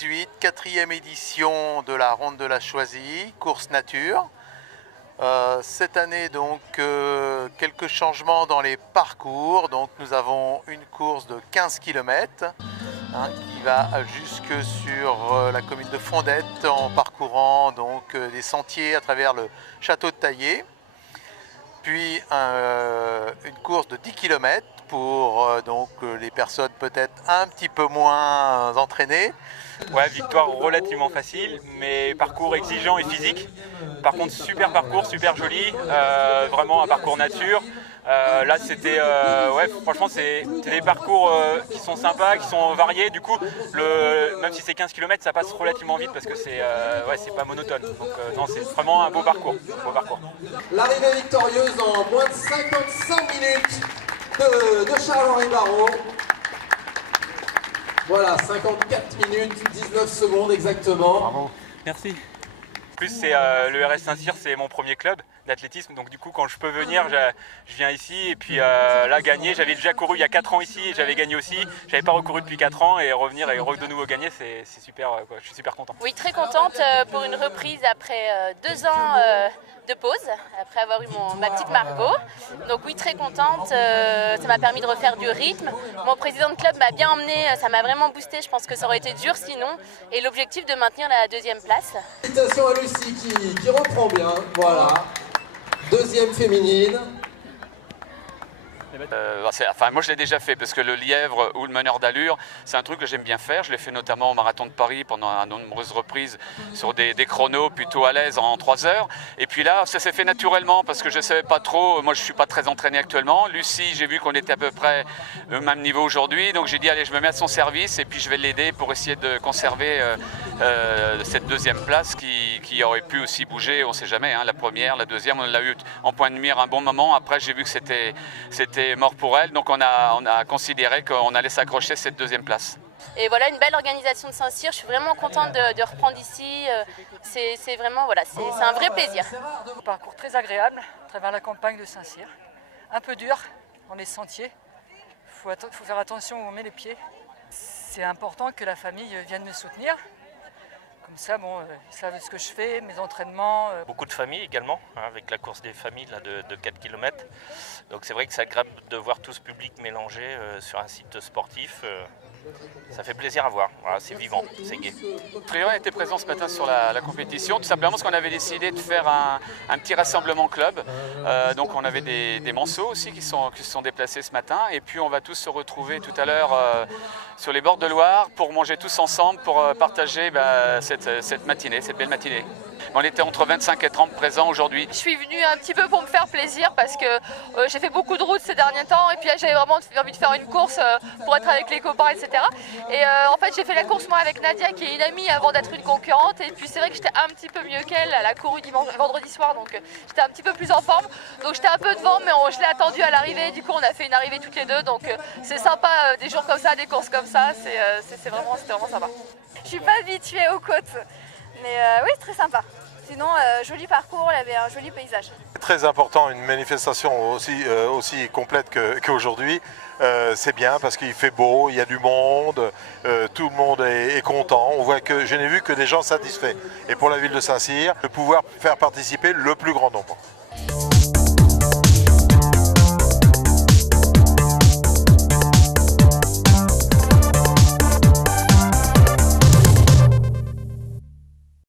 2018, quatrième édition de la Ronde de la Choisie, course nature. Cette année, donc, quelques changements dans les parcours. Donc, nous avons une course de 15 km qui va jusque sur la commune de Fondette en parcourant donc, des sentiers à travers le château de Taillé. Puis une course de 10 km pour les personnes peut-être un petit peu moins entraînées. Ouais, victoire relativement facile, mais parcours exigeant et physique. Par contre, super parcours, super joli, vraiment un parcours nature. Là, c'était, franchement, c'est des parcours qui sont sympas, qui sont variés. Du coup, même si c'est 15 km, ça passe relativement vite parce que c'est pas monotone. Donc, non, c'est vraiment un beau parcours. L'arrivée victorieuse en moins de 55 minutes de Charles-Henri Barrault. Voilà, 54 minutes, 19 secondes exactement. Bravo. Merci. En plus, c'est le RS Saint-Cyr, c'est mon premier club d'athlétisme. Donc du coup, quand je peux venir, je viens ici. Et puis là, gagner, j'avais déjà couru il y a 4 ans ici et j'avais gagné aussi. J'avais pas recouru depuis 4 ans et revenir et de nouveau gagner, c'est super, quoi. Je suis super content. Oui, très contente pour une reprise après 2 ans de pause, après avoir eu ma petite Margot. Donc oui, très contente, ça m'a permis de refaire du rythme. Mon président de club m'a bien emmené, ça m'a vraiment boosté, je pense que ça aurait été dur sinon. Et l'objectif de maintenir la 2e place. Félicitations à Lucie qui reprend bien, voilà. 2e féminine. Moi je l'ai déjà fait parce que le lièvre ou le meneur d'allure, c'est un truc que j'aime bien faire. Je l'ai fait notamment au marathon de Paris pendant de nombreuses reprises sur des chronos plutôt à l'aise en 3 heures. Et puis là, ça s'est fait naturellement parce que je ne savais pas trop. Moi je ne suis pas très entraîné actuellement. Lucie, j'ai vu qu'on était à peu près au même niveau aujourd'hui. Donc j'ai dit allez, je me mets à son service et puis je vais l'aider pour essayer de conserver cette 2e place qui aurait pu aussi bouger. On ne sait jamais, hein. La première, la 2e, on l'a eu en point de mire un bon moment. Après j'ai vu que c'était mort pour elle, donc on a considéré qu'on allait s'accrocher cette 2e place. Et voilà, une belle organisation de Saint-Cyr, je suis vraiment contente de reprendre ici, c'est vraiment, voilà, c'est un vrai plaisir. Un parcours très agréable, à travers la campagne de Saint-Cyr, un peu dur dans les sentiers, il faut faire attention où on met les pieds. C'est important que la famille vienne me soutenir. Comme ça, ils savent ce que je fais, mes entraînements. Beaucoup de familles également, avec la course des familles là, de 4 km. Donc c'est vrai que c'est agréable de voir tout ce public mélangé sur un site sportif. Ça fait plaisir à voir, voilà, c'est vivant, c'est gai. Tréon était présent ce matin sur la compétition, tout simplement parce qu'on avait décidé de faire un petit rassemblement club. Donc on avait des manceaux aussi qui se sont déplacés ce matin. Et puis on va tous se retrouver tout à l'heure sur les bords de Loire pour manger tous ensemble, pour partager cette matinée, cette belle matinée. On était entre 25 et 30 présents aujourd'hui. Je suis venue un petit peu pour me faire plaisir parce que j'ai fait beaucoup de routes ces derniers temps et puis là j'avais vraiment envie de faire une course pour être avec les copains, etc. Et en fait j'ai fait la course moi avec Nadia qui est une amie avant d'être une concurrente et puis c'est vrai que j'étais un petit peu mieux qu'elle, elle a couru vendredi soir donc j'étais un petit peu plus en forme. Donc j'étais un peu devant mais je l'ai attendue à l'arrivée, du coup on a fait une arrivée toutes les deux donc c'est sympa des jours comme ça, des courses comme ça, c'était vraiment sympa. Je suis pas habituée aux côtes mais oui très sympa. Sinon, joli parcours, il y avait un joli paysage. C'est très important, une manifestation aussi complète qu'aujourd'hui. C'est bien parce qu'il fait beau, il y a du monde, tout le monde est content. On voit que je n'ai vu que des gens satisfaits. Et pour la ville de Saint-Cyr, de pouvoir faire participer le plus grand nombre.